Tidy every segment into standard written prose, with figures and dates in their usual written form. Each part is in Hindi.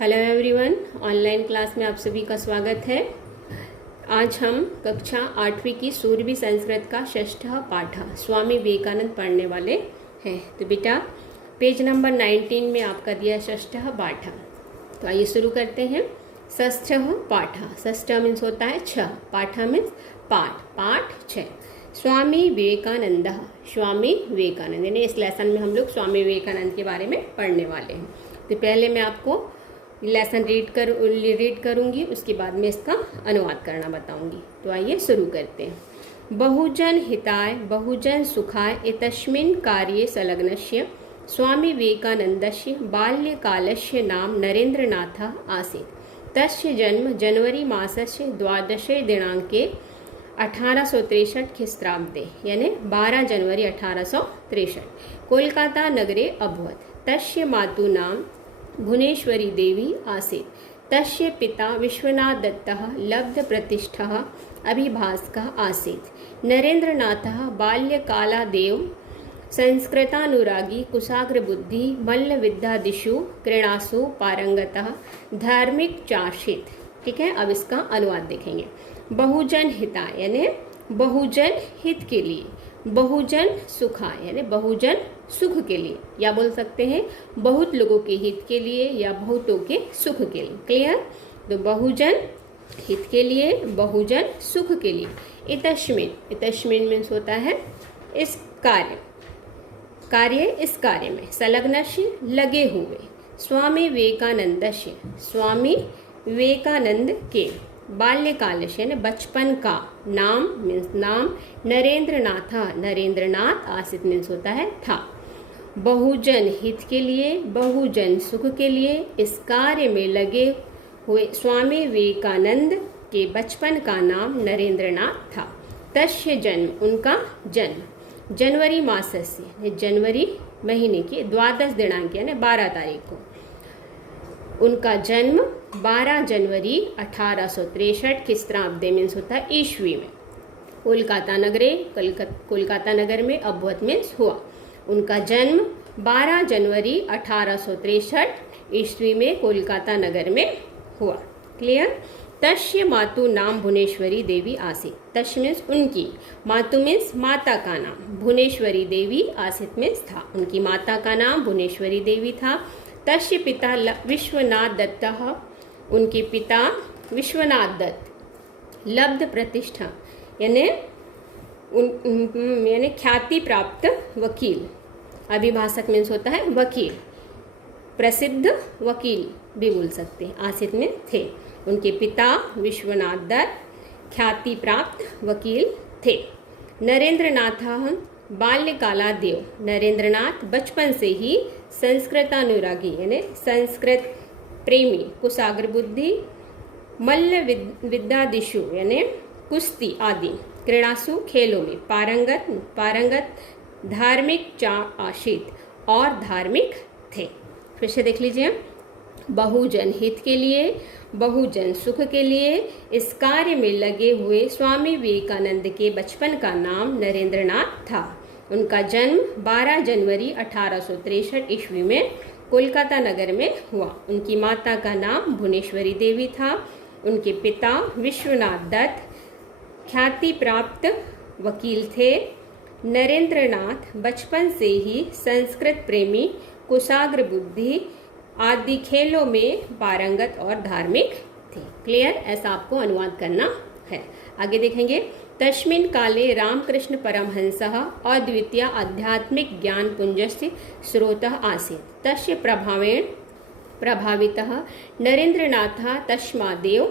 हेलो एवरीवन, ऑनलाइन क्लास में आप सभी का स्वागत है। आज हम कक्षा 8वीं की सूरबी संस्कृत का षष्ठ पाठ स्वामी विवेकानंद पढ़ने वाले हैं। तो बेटा पेज नंबर 19 में आपका दिया षष्ठ पाठ। तो आइए शुरू करते हैं। षष्ठ पाठ, षष्ठ मीन्स होता है 6, पाठ मीन्स पाठ, पाठ 6। स्वामी विवेकानंद, स्वामी विवेकानंद यानी इस लेसन में हम लोग स्वामी विवेकानंद के बारे में पढ़ने वाले हैं। तो पहले मैं आपको लेसन रीड करूंगी, उसके बाद में इसका अनुवाद करना बताऊंगी। तो आइए शुरू करते हैं। बहुजन हिताय बहुजन सुखाय एतस्मिन् कार्ये संलग्नस्य स्वामी विवेकानन्दस्य बाल्यकालस्य नाम नरेन्द्रनाथः आसीत्। तस्य जन्म जनवरी मासस्य 12 दिनांके 1863 ख्रीस्ताब्दे यानी 12 जनवरी 1863 कोलकाता नगरे अभवत्। तस्य मातु नाम भुवनेश्वरी देवी आसीत्। तस्य पिता विश्वनाथ दत्तः लब्धप्रतिष्ठः अभिभाषकः आसीत्। नरेन्द्रनाथः बाल्यकालादेव संस्कृतानुरागी कुशाग्रबुद्धि मल्लविद्यादिषु क्रीडासु पारंगतः धार्मिक चार्षित। ठीक है, अब इसका अनुवाद देखेंगे। बहुजन हिताय यानी बहुजन हित के लिए, बहुजन सुखाय यानी बहुजन सुख के लिए, या बोल सकते हैं बहुत लोगों के हित के लिए या बहुतों के सुख के लिए। क्लियर? तो बहुजन हित के लिए, बहुजन सुख के लिए। इतस्मिन्, इतस्मिन् मीन्स होता है इस कार्य, कार्य इस कार्य में, संलग्नस्य लगे हुए, स्वामी विवेकानंदस्य स्वामी विवेकानंद के, बाल्यकाल से यानी बचपन का, नाम मीन्स नाम, नरेंद्रनाथ नरेंद्रनाथ आसित मीन्स होता है था। बहुजन हित के लिए, बहुजन सुख के लिए इस कार्य में लगे हुए स्वामी विवेकानंद के बचपन का नाम नरेंद्रनाथ था। तस्य जन्म, उनका जन्म जनवरी मास से जनवरी महीने की 12 दिनांक यानी 12 तारीख को, उनका जन्म 12 जनवरी 1863 ख्रीस्ताब्दे मीन्स होता है ईस्वी में, कोलकाता नगरे, कोलकाता नगर में अभवत मीन्स हुआ। उनका जन्म 12 जनवरी 1863 ईस्वी में कोलकाता नगर में हुआ। क्लियर? तस्य मातु नाम भुवनेश्वरी देवी आसीत्। तस्य मीन्स उनकी, मातु मीन्स माता का नाम, भुवनेश्वरी देवी आसीत् मीन्स था, उनकी माता का नाम भुवनेश्वरी देवी था। तस्य पिता विश्वनाथ दत्तः, उनके पिता विश्वनाथ दत्त लब्ध प्रतिष्ठा यानी यानी ख्याति प्राप्त वकील, अभिभाषक मीन्स होता है वकील, प्रसिद्ध वकील भी बोल सकते हैं, आसित में थे। उनके पिता विश्वनाथ दत्त ख्याति प्राप्त वकील थे। नरेंद्रनाथ बाल्यकालादेव, नरेंद्रनाथ बचपन से ही संस्कृतानुरागी यानी संस्कृत प्रेमी, कुशाग्र बुद्धि, मल्ल विद्यादिषु यानी कुश्ती आदि, क्रीडासु खेलों में, पारंगत धार्मिक आशित और धार्मिक थे। फिर से देख लीजिए। बहुजन हित के लिए, बहुजन सुख के लिए इस कार्य में लगे हुए स्वामी विवेकानंद के बचपन का नाम नरेंद्रनाथ था। उनका जन्म 12 जनवरी 1863 ईस्वी में कोलकाता नगर में हुआ। उनकी माता का नाम भुवनेश्वरी देवी था। उनके पिता विश्वनाथ दत्त ख्याति प्राप्त वकील थे। नरेंद्रनाथ बचपन से ही संस्कृत प्रेमी, कुशाग्र बुद्धि आदि खेलों में पारंगत और धार्मिक थे। क्लियर? ऐसा आपको अनुवाद करना है। आगे देखेंगे। तस्मिन् काले रामकृष्ण परमहंसः अद्वितीय आध्यात्मिक ज्ञान पुंजस्य स्रोतः आसीत्। तस्य प्रभावेण प्रभावितः नरेंद्रनाथः तस्मादेव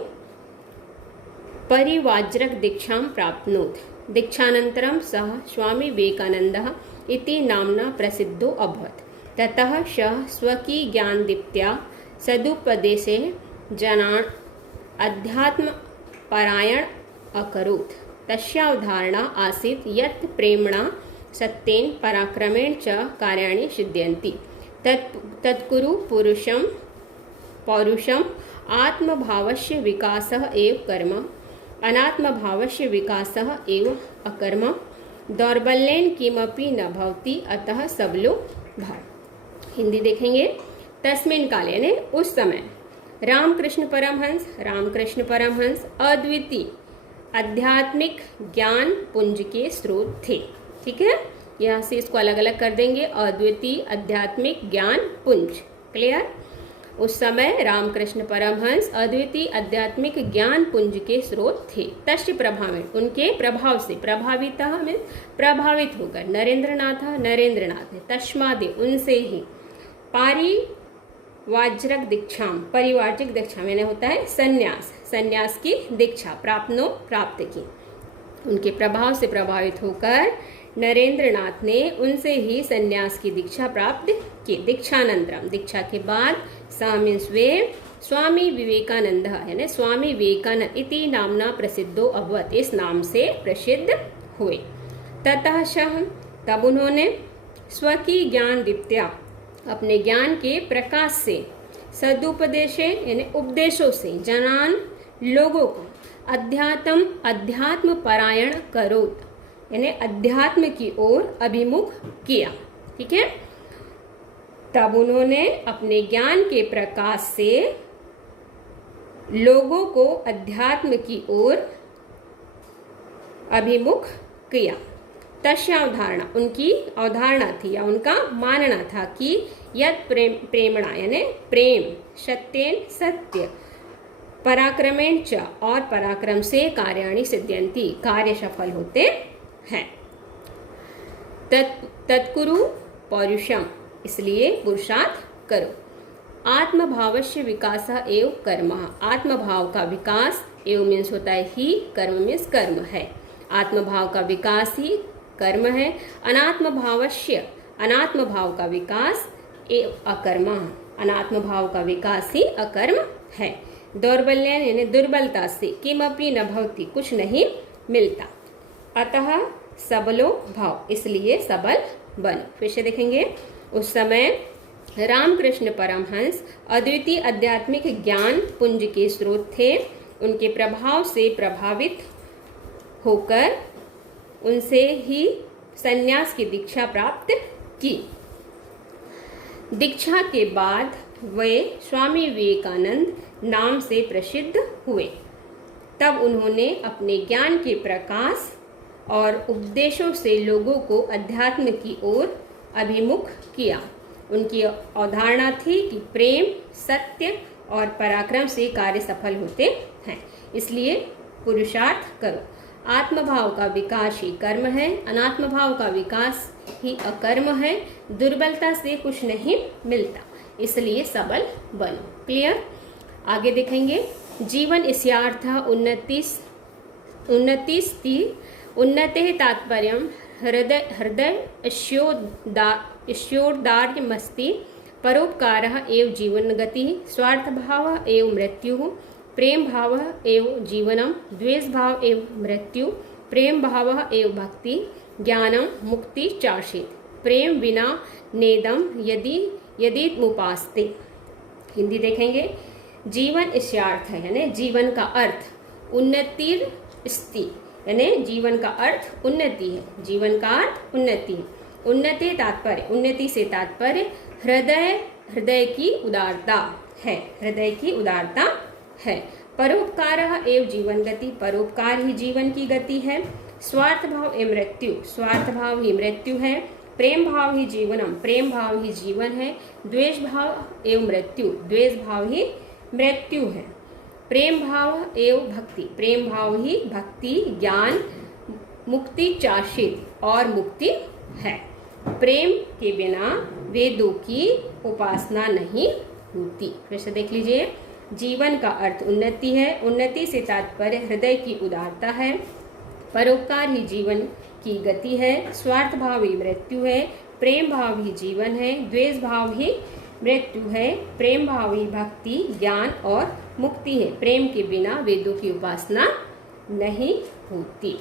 परिव्राजक दीक्षां प्राप्नोत्। दीक्षानन्तरं सः स्वामी विवेकानन्दः इति नाम्ना प्रसिद्धो अभवत्। ततः सः स्वकीय ज्ञानदीप्त्या सदुपदेशे जनान् अध्यात्मपरायण अकरोत्। तस्यावधारणा आसीत् यत् प्रेम्णा सत्येन पराक्रमेण च कार्याणि सिद्ध्यन्ति। तत्कुरु पौरुषम् आत्मभावस्य विकासः एव कर्म, अनात्मभावस्य विकासः एव अकर्म, दौर्बल्येन किमपि न भवति, अतः सबलो भाव। हिंदी देखेंगे। तस्मिन काल यानी उस समय, रामकृष्ण परमहंस अद्वितीय आध्यात्मिक ज्ञान पुंज के स्रोत थे। ठीक है, यहाँ से इसको अलग अलग कर देंगे, अद्वितीय आध्यात्मिक ज्ञान पुंज। क्लियर। उस समय रामकृष्ण परमहंस अद्वितीय आध्यात्मिक ज्ञान पुंज के स्रोत थे। तस्य प्रभावेण, उनके प्रभाव से, प्रभावितः में प्रभावित होकर, नरेंद्रनाथ ने, तस्मादे उनसे ही, परिवार्जक दीक्षा मैंने होता है संन्यास की दीक्षा प्राप्त की। उनके प्रभाव से प्रभावित होकर नरेंद्रनाथ ने उनसे ही संन्यास की दीक्षा प्राप्त की। दीक्षानंतरम, दीक्षा के बाद, वे स्वामी विवेकानंद यानी स्वामी विवेकानंद इति नामना प्रसिद्धो अभवत, इस नाम से प्रसिद्ध हुए। ततः सह, तब उन्होंने स्वकी ज्ञान दीप्त्या, अपने ज्ञान के प्रकाश से, सदुपदेशे यानी उपदेशों से, जनान लोगों को, अध्यात्म परायण करोत यानी अध्यात्म की ओर अभिमुख किया। ठीक है, तब उन्होंने अपने ज्ञान के प्रकाश से लोगों को अध्यात्म की ओर अभिमुख किया। तस्य अवधारणा, उनकी अवधारणा थी या उनका मानना था कि यत् प्रेमणा यानी प्रेम, सत्येन सत्य, पराक्रमेण च, और पराक्रम से कार्याणि सिद्ध्यन्ति, कार्य सफल होते हैं। तत्कुरु पौरुषम, इसलिए पुरुषार्थ करो। आत्मभावस्य विकास एव कर्म, आत्मभाव का विकास, एव मीन्स होता है ही, कर्म मीन्स कर्म है, आत्मभाव का विकास ही कर्म है। अनात्म भाव का विकास एव अकर्म, अनात्म भाव का विकास ही अकर्म है। दौर्बल्यन यानी दुर्बलता से, किमपि न भवति, कुछ नहीं मिलता। अतः सबलो भाव, इसलिए सबल बनो। फिर से देखेंगे, उस समय रामकृष्ण परमहंस अद्वितीय आध्यात्मिक ज्ञान पुंज के स्रोत थे। उनके प्रभाव से प्रभावित होकर उनसे ही संन्यास की दीक्षा प्राप्त की। दीक्षा के बाद वे स्वामी विवेकानंद नाम से प्रसिद्ध हुए। तब उन्होंने अपने ज्ञान के प्रकाश और उपदेशों से लोगों को अध्यात्म की ओर अभिमुख किया। उनकी अवधारणा थी कि प्रेम, सत्य और पराक्रम से कार्य सफल होते हैं, इसलिए पुरुषार्थ करो। आत्मभाव का विकास ही कर्म है, अनात्म भाव का विकास ही अकर्म है। दुर्बलता से कुछ नहीं मिलता, इसलिए सबल बनो। क्लियर। आगे देखेंगे, जीवन इस्यार्थ उन्नते तात्पर्य हृदय ईश्योदार्यमस्ति। परोपकारः एव जीवन गति, स्वार्थ भाव एव मृत्यु, प्रेम भाव एव जीवनम, द्वेष भाव एव मृत्यु, प्रेम भाव एव भक्ति, ज्ञानम मुक्ति चार्षित। प्रेम विना नेदम यदि मुपास्ते। हिंदी देखेंगे, जीवन इस्यार्थ है यानी जीवन का अर्थ, उन्नतिर्स्ति यानी जीवन का अर्थ उन्नति है, जीवन का अर्थ उन्नति है। उन्नति तात्पर्य, उन्नति से तात्पर्य हृदय की उदारता है, हृदय की उदारता है। परोपकार एवं जीवन गति, परोपकार ही जीवन की गति है। स्वार्थ भाव एवं मृत्यु, स्वार्थ भाव ही मृत्यु है। प्रेम भाव ही जीवनम, प्रेम भाव ही जीवन है। द्वेष भाव एवं मृत्यु, द्वेष भाव ही मृत्यु है। प्रेम भाव एवं भक्ति, प्रेम भाव ही भक्ति, ज्ञान, मुक्ति चार्षित और मुक्ति है। प्रेम के बिना वेदों की उपासना नहीं होती। फिर से देख लीजिए, जीवन का अर्थ उन्नति है, उन्नति से तात्पर्य हृदय की उदारता है। परोपकार ही जीवन की गति है। स्वार्थ भाव ही मृत्यु है। प्रेम भाव ही जीवन है। द्वेष भाव ही मृत्यु है। प्रेम भाव ही भक्ति, ज्ञान और मुक्ति है। प्रेम के बिना वेदों की उपासना नहीं होती।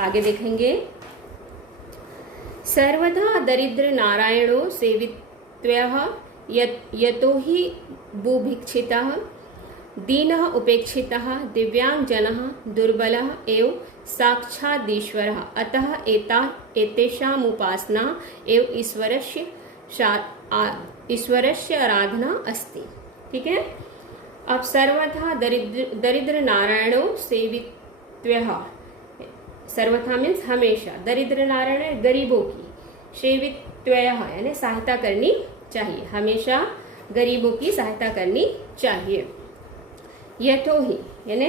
आगे देखेंगे, सर्वदा दरिद्र नारायणो सेवित्व्यः यतो हि बुभिक्षितः दीनः उपेक्षितः दिव्यांग जनः दुर्बलः एव साक्षादीश्वरः अतः एतेषाम् उपासना एव ईश्वरस्य आराधना अस्ति। ठीक है। अब सर्वथा दरिद्र नारायणो सेवित्व्यः, सर्वथा मीन्स हमेशा, दरिद्र नारायण गरीबों की, सेवित्व्यः यानी सहायता करनी चाहिए, हमेशा गरीबों की सहायता करनी चाहिए। यथो ही यानी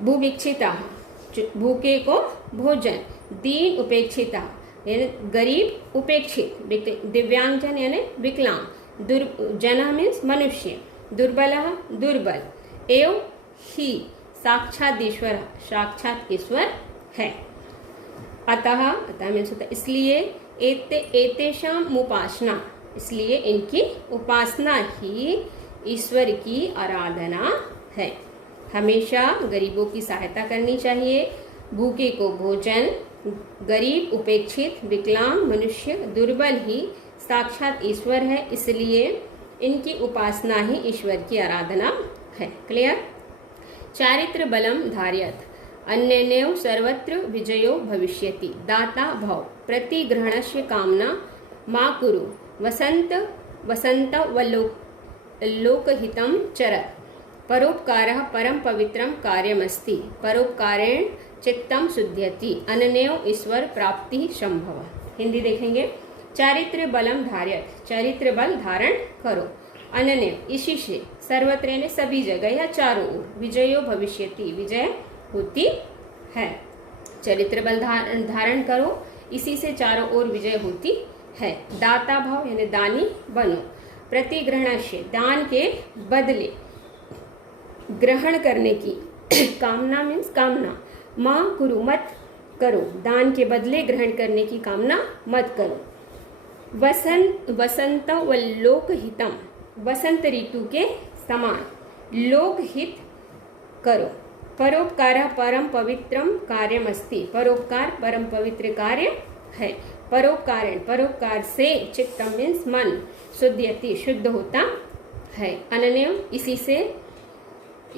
बुभिक्षिता, भूखे को भोजन, दीन उपेक्षिता यानी गरीब उपेक्षित, दिव्यांगजन यानी विकलांग, जना मीन्स मनुष्य, दुर्बल दुर्बल, एव ही साक्षात ईश्वर, साक्षात ईश्वर है। अतः मीन्स होता इसलिए, एतेषाम उपासना, इसलिए इनकी उपासना ही ईश्वर की आराधना है। हमेशा गरीबों की सहायता करनी चाहिए, भूखे को भोजन, गरीब उपेक्षित, विकलांग मनुष्य, दुर्बल ही साक्षात ईश्वर है, इसलिए इनकी उपासना ही ईश्वर की आराधना है। क्लियर? चारित्र बलम धार्यत, अन्येनैव सर्वत्र विजयो भविष्यति, दाता भव, प्रतिग्रहणस्य कामना मा कुरु, वसंत लोकहितं चरत, परोपकारः परम पवित्रम कार्यमस्ति, परोपकारेण चित्तम शुद्ध्यति, अनन्यो ईश्वर प्राप्ति संभव। हिंदी देखेंगे। चारित्र बलम धार्यत, चरित्र बल धारण करो, अनन्य इसी से, सर्वत्र यानी सभी जगह या चारों ओर, विजयो भविष्यति विजय होती है। चरित्र बल धारण करो, इसी से चारों ओर विजय होती है। दाता भाव यानी दानी बनो, प्रतिग्रहण से दान के बदले ग्रहण करने की, कामना मीन्स कामना, माँ कुरु मत करो, दान के बदले ग्रहण करने की कामना मत करो। वसंत व लोकहितम, वसंत ऋतु के समान लोकहित करो। परोपकार परम पवित्रम कार्यमस्ति, परोपकार परम पवित्र कार्य है। परोपकारेण, परोपकार से, चित्तम मीन्स मन, शुद्ध्यति शुद्ध होता है। अनन्य इसी से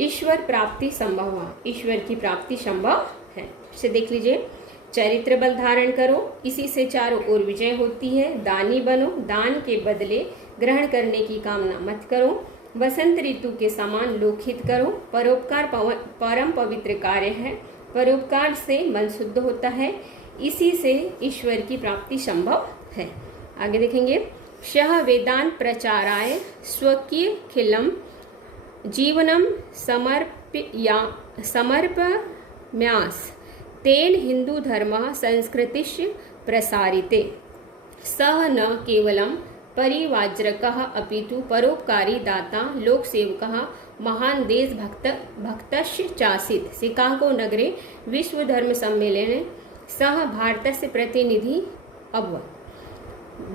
ईश्वर प्राप्ति संभव, ईश्वर की प्राप्ति संभव है। इसे देख लीजिए। चरित्र बल धारण करो, इसी से चारों ओर विजय होती है। दानी बनो, दान के बदले ग्रहण करने की कामना मत करो। वसंत ऋतु के समान लोकहित करो। परोपकार परम पवित्र कार्य है, परोपकार से मन शुद्ध होता है, इसी से ईश्वर की प्राप्ति संभव है। आगे देखेंगे। शह वेदांत प्रचाराय स्वकीय खिलम जीवनम समर्पयाम्यास, तेन हिंदू धर्म संस्कृतिश प्रसारिते, सह न केवलम परिवाज्रकः अपितु परोपकारी दाता लोकसेवकः महान देशभक्तश्च चासीत्। शिकागो नगरे विश्व धर्म सम्मेलने सह भारतस्य प्रतिनिधि अभवत्।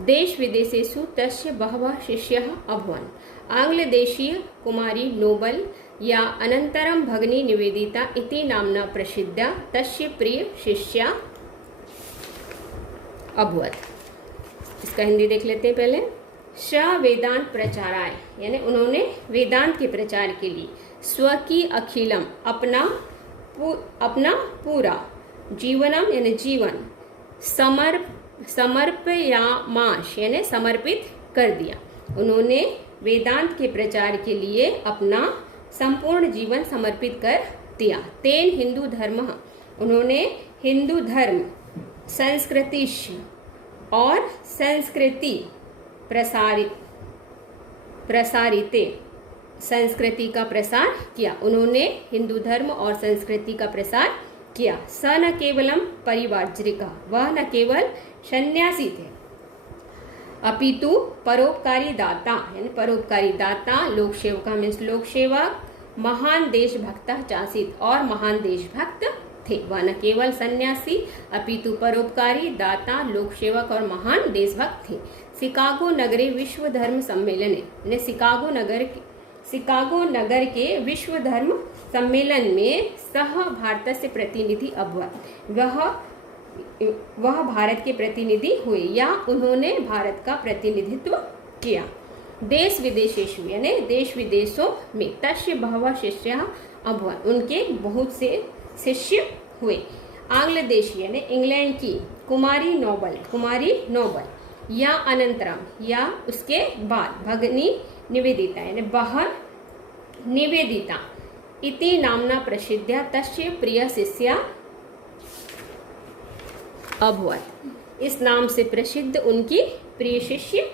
देश विदेशेषु तस्य बहवः शिष्याः अभवन्। आंग्लदेशीय कुमारी नोबल या अनंतरम भगिनी निवेदिता इति नाम्ना प्रसिद्धा तस्य प्रिय शिष्या अभवत्। इसका हिंदी देख लेते हैं पहले। श वेदांत प्रचाराय यानी उन्होंने वेदांत के प्रचार के लिए स्वकीय अखिलम अपना पूरा, जीवनम यानी जीवन, समर्पयामास यानी समर्पित कर दिया। उन्होंने वेदांत के प्रचार के लिए अपना संपूर्ण जीवन समर्पित कर दिया। तेन हिंदू धर्म, उन्होंने हिंदू धर्म, संस्कृतिश और संस्कृति प्रसारिते, संस्कृति का प्रसार किया। उन्होंने हिंदू धर्म और संस्कृति का प्रसार किया। स न केवलम परिवार्जिका, वह न केवल सन्यासी थे, अपितु परोपकारी दाता यानी परोपकारी दाता, लोक सेवका मीन्स लोक सेवक, महान देशभक्त चासित और महान देशभक्त थे। वह न केवल सन्यासी अपितु परोपकारी दाता, लोक सेवक और महान देशभक्त थे। शिकागो नगरे विश्व धर्म सम्मेलन यानी शिकागो नगर के विश्व धर्म सम्मेलन में सह भारत से प्रतिनिधि अभवत्, वह भारत के प्रतिनिधि हुए या उन्होंने भारत का प्रतिनिधित्व किया। देश विदेशेषु यानी देश विदेशों में तस्य बहवः शिष्याः अभवन्, उनके बहुत से शिष्य हुए। आंग्ल देशी यानी इंग्लैंड की कुमारी नोबल या अनंतरम या उसके बाद भगिनी निवेदिता यानी बहन निवेदिता इति नाम्ना प्रसिद्धा तस्य प्रिय शिष्या अभवत्। इस नाम से प्रसिद्ध उनकी प्रिय शिष्य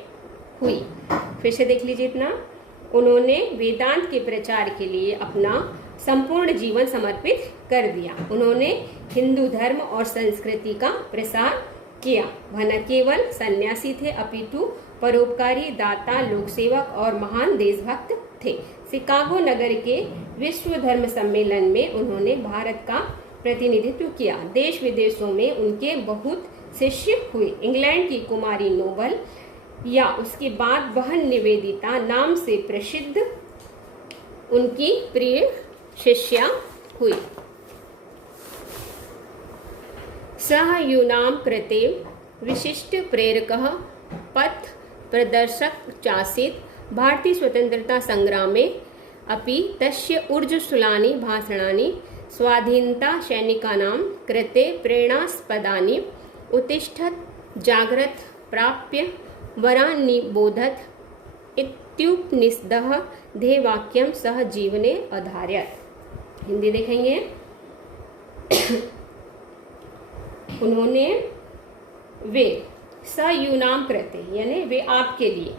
हुई। फिर से देख लीजिए इतना, उन्होंने वेदांत के प्रचार के लिए अपना संपूर्ण जीवन समर्पित कर दिया। उन्होंने हिंदू धर्म और संस्कृति का प्रसार किया। वह न केवल सन्यासी थे अपितु परोपकारी, दाता, लोकसेवक और महान देशभक्त थे। शिकागो नगर के विश्व धर्म सम्मेलन में उन्होंने भारत का प्रतिनिधित्व किया। देश विदेशों में उनके बहुत शिष्य हुए। इंग्लैंड की कुमारी नोबल या उसके बाद बहन निवेदिता नाम से प्रसिद्ध उनकी प्रिय शिष्या हुई। सः यूनां कृते विशिष्ट प्रेरकः पथ प्रदर्शक चासीत्। भारतीय स्वतंत्रता संग्रामे अपि तस्य ऊर्जस्वलानि भाषणानि स्वाधीनता सैनिकानां कृते प्रेरणास्पदानि उत्तिष्ठत् जाग्रत् प्राप्य वरान् निबोधत् इत्युपनिषदः ध्येयवाक्यं सह जीवने अधारयत्। हिंदी देखेंगे। उन्होंने वे स यूनाम कृते यानी वे आपके लिए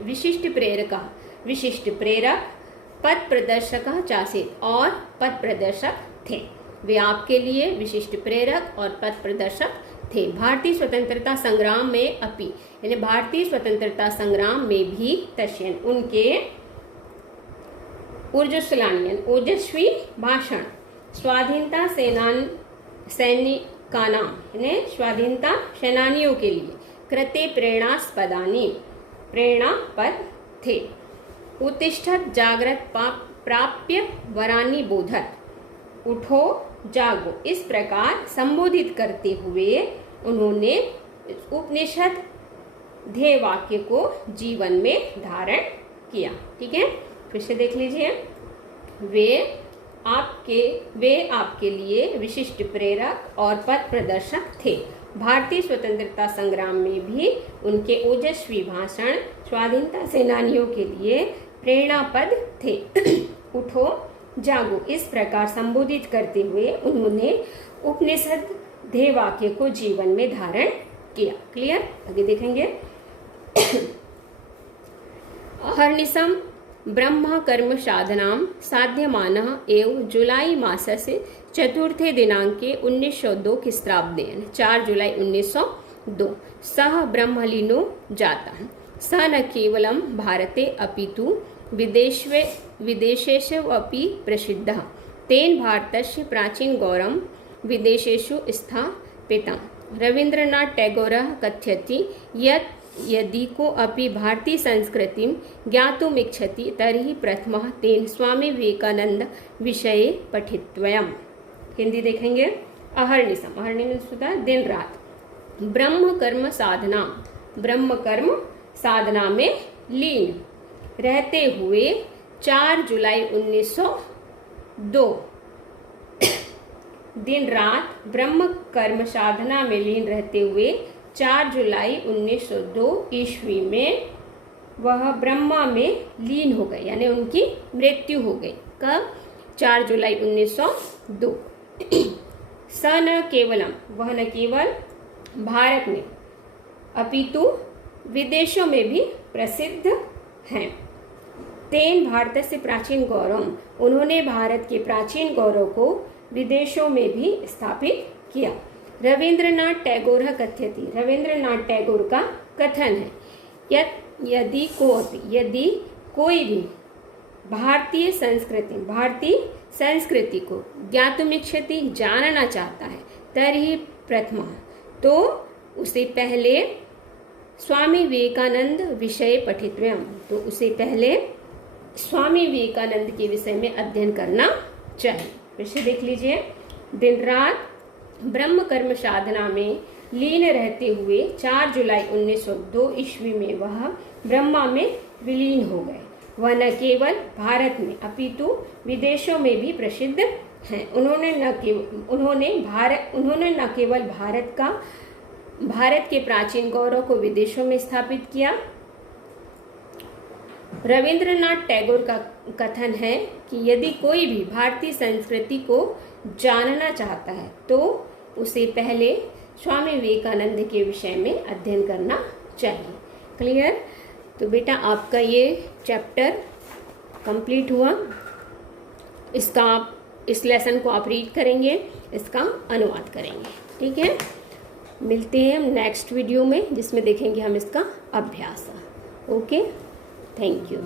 विशिष्ट प्रेरक पथ प्रदर्शक चासीत और पथ प्रदर्शक थे। वे आपके लिए विशिष्ट प्रेरक और पथ प्रदर्शक थे। भारतीय स्वतंत्रता संग्राम में अपि यानी भारतीय स्वतंत्रता संग्राम में भी तस्य उनके ऊर्जस्वलानि ओजस्वी भाषण स्वाधीनता सैनिकानां यानी स्वाधीनता सेनानियों के लिए कृते प्रेरणास्पदानि प्रेरणापद थे। उत्तिष्ठत् जाग्रत प्राप्य वरानि बोधत उठो जागो इस प्रकार संबोधित करते हुए उन्होंने उपनिषद ध्येय वाक्य को जीवन में धारण किया। ठीक है, फिर से देख लीजिए। वे आपके लिए विशिष्ट प्रेरक और पथ प्रदर्शक थे। भारतीय स्वतंत्रता संग्राम में भी उनके ओजस्वी भाषण स्वाधीनता सेनानियों के लिए प्रेरणापद थे। उठो जागो इस प्रकार संबोधित करते हुए उन्होंने उपनिषद ध्येय वाक्य को जीवन में धारण किया। क्लियर, आगे देखेंगे। अहर्निशं ब्रह्म कर्म साधनां साध्यमानः एव जुलाई मासस्य चतुर्थे दिनांके 1902 ख्रीष्टाब्दे 4 जुलाई 1902 सः ब्रह्मलीनो जातः। सः न केवलं भारते अपितु विदेशेषु अपि प्रसिद्धः। तेन भारतस्य प्राचीन गौरवं विदेशेषु स्थापितं। रवीन्द्रनाथ टैगोरः कथयति यत् यदि को अपि भारतीय संस्कृतिं ज्ञातुमिच्छति तर्हि प्रथमः तेन स्वामी विवेकानंद विषये पठितव्यम्। हिंदी देखेंगे। अहर्निशम दिन रात। ब्रह्म कर्म साधना में लीन रहते हुए 4 जुलाई 1902 दिन रात ब्रह्म कर्म साधना में लीन रहते हुए 4 जुलाई 1902 ईस्वी में वह ब्रह्मा में लीन हो गए यानी उनकी मृत्यु हो गई। कब? 4 जुलाई 1902। स न केवलम वह न केवल भारत में अपितु विदेशों में भी प्रसिद्ध हैं। तेन भारत से प्राचीन गौरव उन्होंने भारत के प्राचीन गौरव को विदेशों में भी स्थापित किया। रविंद्रनाथ टैगोर कथयति रविंद्रनाथ टैगोर का कथन है यदि कोई भी भारतीय संस्कृति को ज्ञातुमिच्छति जानना चाहता है तर्हि प्रथम तो उसे पहले स्वामी विवेकानंद विषय पठितव्यम तो उसे पहले स्वामी विवेकानंद के विषय में अध्ययन करना चाहिए। फिर से देख लीजिए। दिन रात ब्रह्म कर्म साधना में लीन रहते हुए 4 जुलाई 1902 ईस्वी में वह ब्रह्मा में विलीन हो गए। वह न केवल भारत में अपितु विदेशों में भी प्रसिद्ध हैं। उन्होंने न केवल भारत के प्राचीन गौरव को विदेशों में स्थापित किया रविंद्रनाथ टैगोर का कथन है कि यदि कोई भी भारतीय संस्कृति को जानना चाहता है तो उसे पहले स्वामी विवेकानंद के विषय में अध्ययन करना चाहिए। क्लियर? तो बेटा आपका ये चैप्टर कंप्लीट हुआ। इसका इस लेसन को आप रीड करेंगे, इसका अनुवाद करेंगे। ठीक है, मिलते हैं हम नेक्स्ट वीडियो में जिसमें देखेंगे हम इसका अभ्यास। Okay, thank you.